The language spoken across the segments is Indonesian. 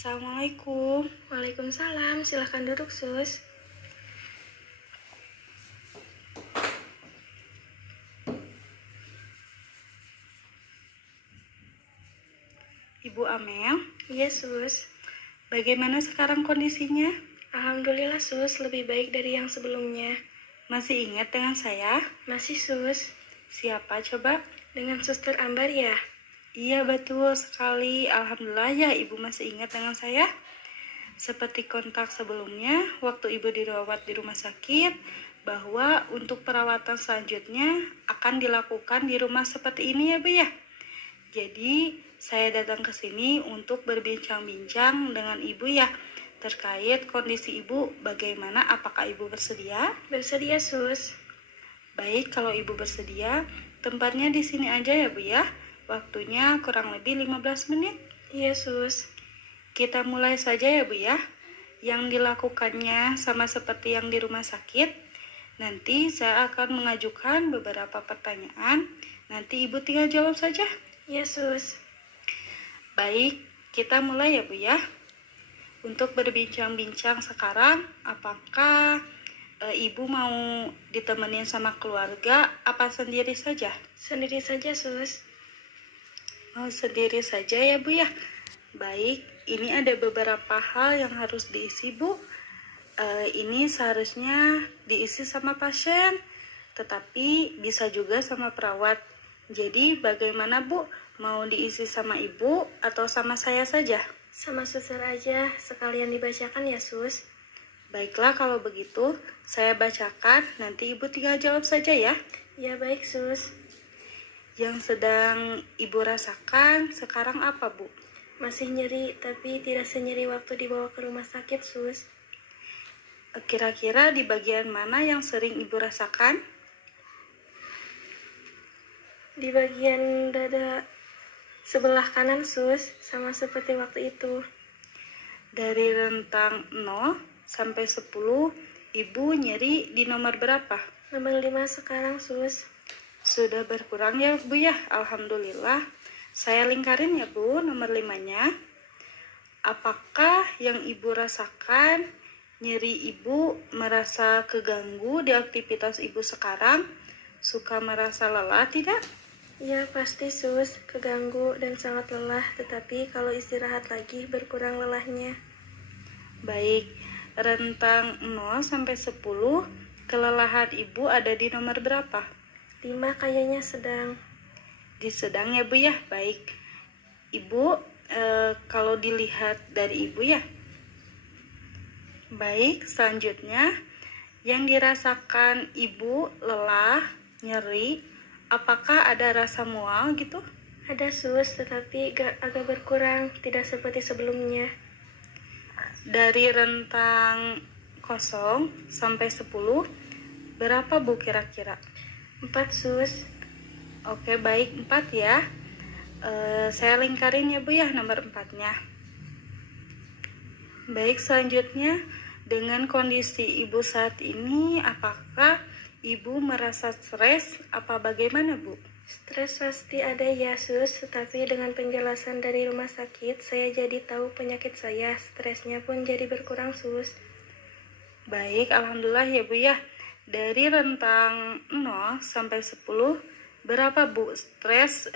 Assalamualaikum. Waalaikumsalam, silahkan duduk, Sus. Ibu Amel, Iya, Sus. bagaimana sekarang kondisinya? Alhamdulillah, Sus, lebih baik dari yang sebelumnya. Masih ingat dengan saya? Masih, Sus. Siapa coba? Dengan Suster Ambar ya? Iya, betul sekali. Alhamdulillah ya, Ibu masih ingat dengan saya. Seperti kontak sebelumnya, waktu Ibu dirawat di rumah sakit, bahwa untuk perawatan selanjutnya akan dilakukan di rumah seperti ini ya, Bu ya. Jadi, saya datang ke sini untuk berbincang-bincang dengan Ibu ya, terkait kondisi Ibu bagaimana, apakah Ibu bersedia? Bersedia, Sus. Baik, kalau Ibu bersedia, tempatnya di sini aja ya, Bu ya. Waktunya kurang lebih 15 menit. Iya, Sus. Kita mulai saja ya, Bu ya. Yang dilakukannya sama seperti yang di rumah sakit. Nanti saya akan mengajukan beberapa pertanyaan. Nanti Ibu tinggal jawab saja. Iya, Sus. Baik, kita mulai ya, Bu ya. Untuk berbincang-bincang sekarang, apakah Ibu mau ditemenin sama keluarga apa sendiri saja? Sendiri saja, Sus. Oh, sendiri saja ya, Bu ya. Baik, ini ada beberapa hal yang harus diisi, Bu. Ini seharusnya diisi sama pasien, tetapi bisa juga sama perawat. Jadi bagaimana, Bu? Mau diisi sama Ibu atau sama saya saja? Sama Suster aja, sekalian dibacakan ya, Sus. Baiklah, kalau begitu saya bacakan, nanti Ibu tinggal jawab saja ya. Ya, baik, Sus. Yang sedang Ibu rasakan sekarang apa, Bu? Masih nyeri, tapi tidak senyeri waktu dibawa ke rumah sakit, Sus. Kira-kira di bagian mana yang sering Ibu rasakan? Di bagian dada sebelah kanan, Sus, sama seperti waktu itu. Dari rentang 0 sampai 10, Ibu nyeri di nomor berapa? Nomor 5 sekarang, Sus. Sudah berkurang ya, Bu ya? Alhamdulillah. Saya lingkarin ya, Bu, nomor 5-nya. Apakah yang Ibu rasakan, nyeri Ibu merasa keganggu di aktivitas Ibu sekarang? Suka merasa lelah tidak? Ya, pasti, Sus. Keganggu dan sangat lelah, tetapi kalau istirahat lagi berkurang lelahnya. Baik, rentang 0 sampai 10, kelelahan Ibu ada di nomor berapa? 5 kayaknya sedang. Di sedang ya, Bu ya. Baik, Ibu kalau dilihat dari Ibu ya. Baik, selanjutnya yang dirasakan Ibu lelah, nyeri, apakah ada rasa mual gitu? Ada, Sus, tetapi agak berkurang, tidak seperti sebelumnya. Dari rentang 0 sampai 10, berapa, Bu, kira-kira? 4, Sus. Oke, baik, 4 ya. Saya lingkarin ya, Bu ya, nomor 4-nya. Baik, selanjutnya dengan kondisi Ibu saat ini, apakah Ibu merasa stres apa bagaimana, Bu? Stres pasti ada ya, Sus, tetapi dengan penjelasan dari rumah sakit, saya jadi tahu penyakit saya, stresnya pun jadi berkurang, Sus. Baik, alhamdulillah ya, Bu ya. Dari rentang 0 sampai 10, berapa, Bu? Stres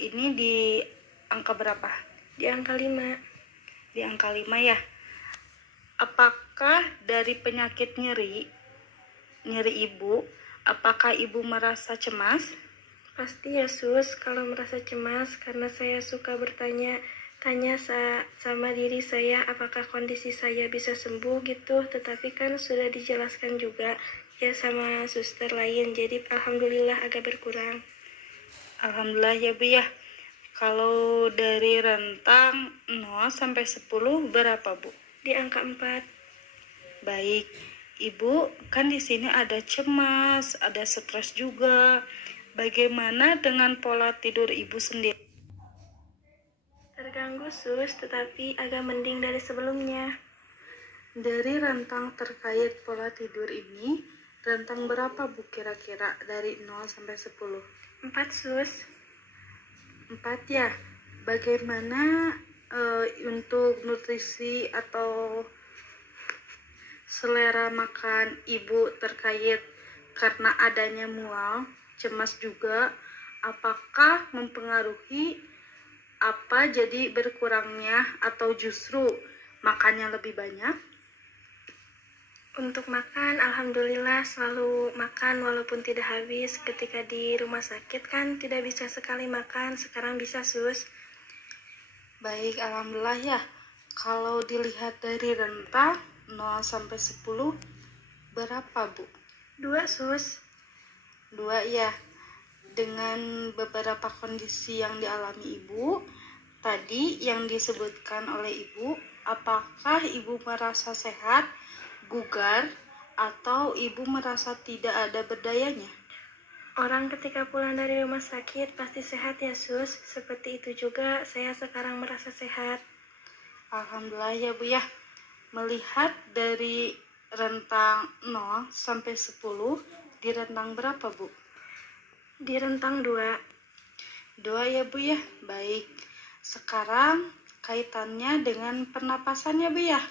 ini di angka berapa? Di angka 5. Di angka 5 ya. Apakah dari penyakit nyeri Ibu, apakah Ibu merasa cemas? Pasti ya, Sus, kalau merasa cemas karena saya suka bertanya-tanya sama diri saya apakah kondisi saya bisa sembuh gitu, tetapi kan sudah dijelaskan juga ya sama suster lain, jadi alhamdulillah agak berkurang. Alhamdulillah ya, Bu ya. Kalau dari rentang 0 sampai 10 berapa, Bu? Di angka 4. Baik, Ibu kan di sini ada cemas, ada stres juga. Bagaimana dengan pola tidur Ibu sendiri? Terganggu, Sus, tetapi agak mending dari sebelumnya. Dari rentang terkait pola tidur ini, rentang berapa, Bu, kira-kira dari 0 sampai 10? 4, Sus. 4 ya. Bagaimana untuk nutrisi atau selera makan ibu terkait karena adanya mual, cemas juga, apakah mempengaruhi apa jadi berkurangnya atau justru makannya lebih banyak? Untuk makan, alhamdulillah selalu makan walaupun tidak habis. Ketika di rumah sakit kan tidak bisa sekali makan, sekarang bisa sus. Baik, alhamdulillah ya. Kalau dilihat dari rentang 0 sampai 10, berapa Bu? 2 sus. 2 ya. Dengan beberapa kondisi yang dialami Ibu, tadi yang disebutkan oleh Ibu, apakah Ibu merasa sehat, bugar, atau Ibu merasa tidak ada berdayanya? Orang ketika pulang dari rumah sakit pasti sehat ya sus. Seperti itu juga saya sekarang merasa sehat. Alhamdulillah ya Bu ya. Melihat dari rentang 0 sampai 10, di rentang berapa Bu? Di rentang 2. 2 ya Bu ya. Baik. Sekarang kaitannya dengan pernapasannya Bu ya.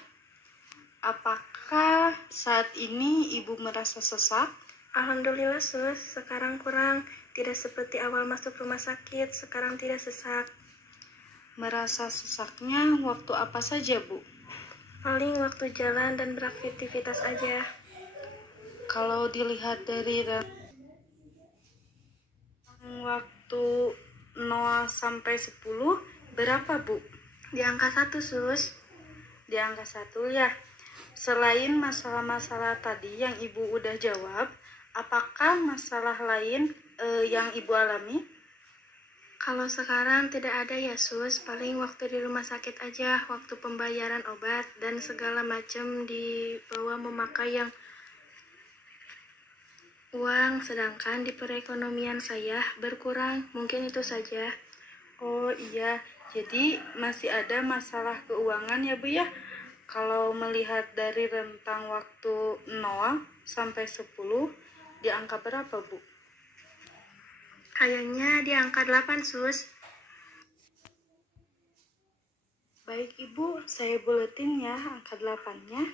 Apakah saat ini Ibu merasa sesak? Alhamdulillah sus, sekarang kurang. Tidak seperti awal masuk rumah sakit, sekarang tidak sesak. Merasa sesaknya waktu apa saja Bu? Paling waktu jalan dan beraktivitas aja. Kalau dilihat dari waktu 0 sampai 10, berapa Bu? Di angka 1 sus. Di angka 1 ya. Selain masalah-masalah tadi yang Ibu udah jawab, apakah masalah lain yang Ibu alami? Kalau sekarang tidak ada ya sus, paling waktu di rumah sakit aja, waktu pembayaran obat dan segala macam dibawa memakai yang uang, sedangkan di perekonomian saya berkurang, mungkin itu saja. Oh iya, jadi masih ada masalah keuangan ya Bu ya. Kalau melihat dari rentang waktu 0 sampai 10, di angka berapa Bu? Kayaknya di angka 8 sus. Baik Ibu, saya buletin ya angka 8-nya.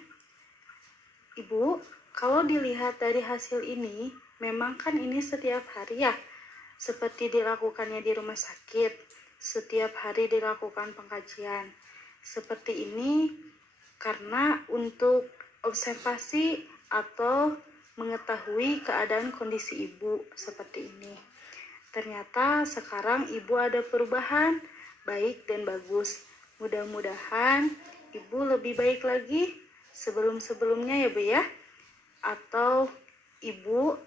Ibu, kalau dilihat dari hasil ini, memang kan ini setiap hari ya, seperti dilakukannya di rumah sakit, setiap hari dilakukan pengkajian. Seperti ini karena untuk observasi atau mengetahui keadaan kondisi Ibu seperti ini. Ternyata sekarang Ibu ada perubahan, baik dan bagus. Mudah-mudahan Ibu lebih baik lagi sebelum-sebelumnya ya Bu ya. Atau Ibu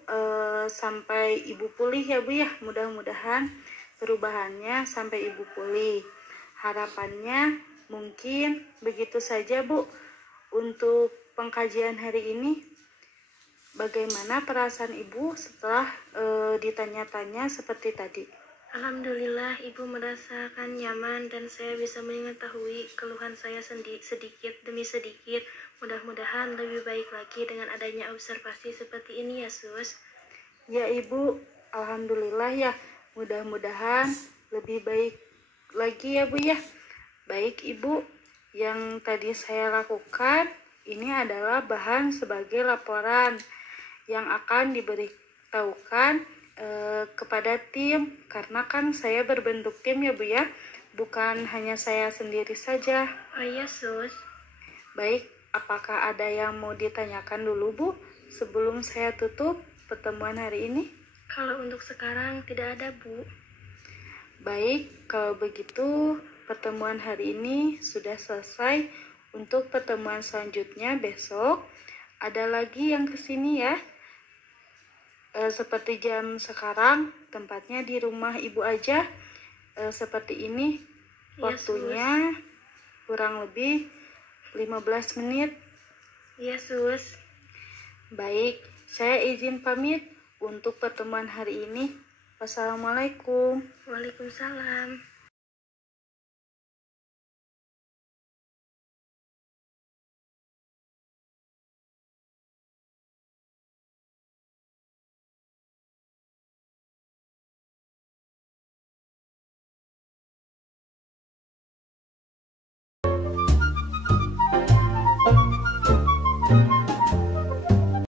sampai Ibu pulih ya Bu ya. Mudah-mudahan perubahannya sampai Ibu pulih. Harapannya mungkin begitu saja Bu untuk pengkajian hari ini. Bagaimana perasaan Ibu setelah ditanya-tanya seperti tadi? Alhamdulillah ibu merasakan nyaman dan saya bisa mengetahui keluhan saya sedikit demi sedikit. Mudah-mudahan lebih baik lagi dengan adanya observasi seperti ini ya sus. Ya Ibu, alhamdulillah ya. Mudah-mudahan lebih baik lagi ya Bu ya. Baik Ibu, yang tadi saya lakukan ini adalah bahan sebagai laporan yang akan diberitahukan kepada tim, karena kan saya berbentuk tim ya Bu ya, bukan hanya saya sendiri saja. Oh iya sus. Baik, apakah ada yang mau ditanyakan dulu Bu sebelum saya tutup pertemuan hari ini? Kalau untuk sekarang tidak ada Bu. Baik, kalau begitu pertemuan hari ini sudah selesai. Untuk pertemuan selanjutnya besok ada lagi yang kesini ya. Seperti jam sekarang, tempatnya di rumah Ibu aja. Seperti ini, waktunya kurang lebih 15 menit. Iya sus. Baik, saya izin pamit untuk pertemuan hari ini. Wassalamualaikum. Waalaikumsalam.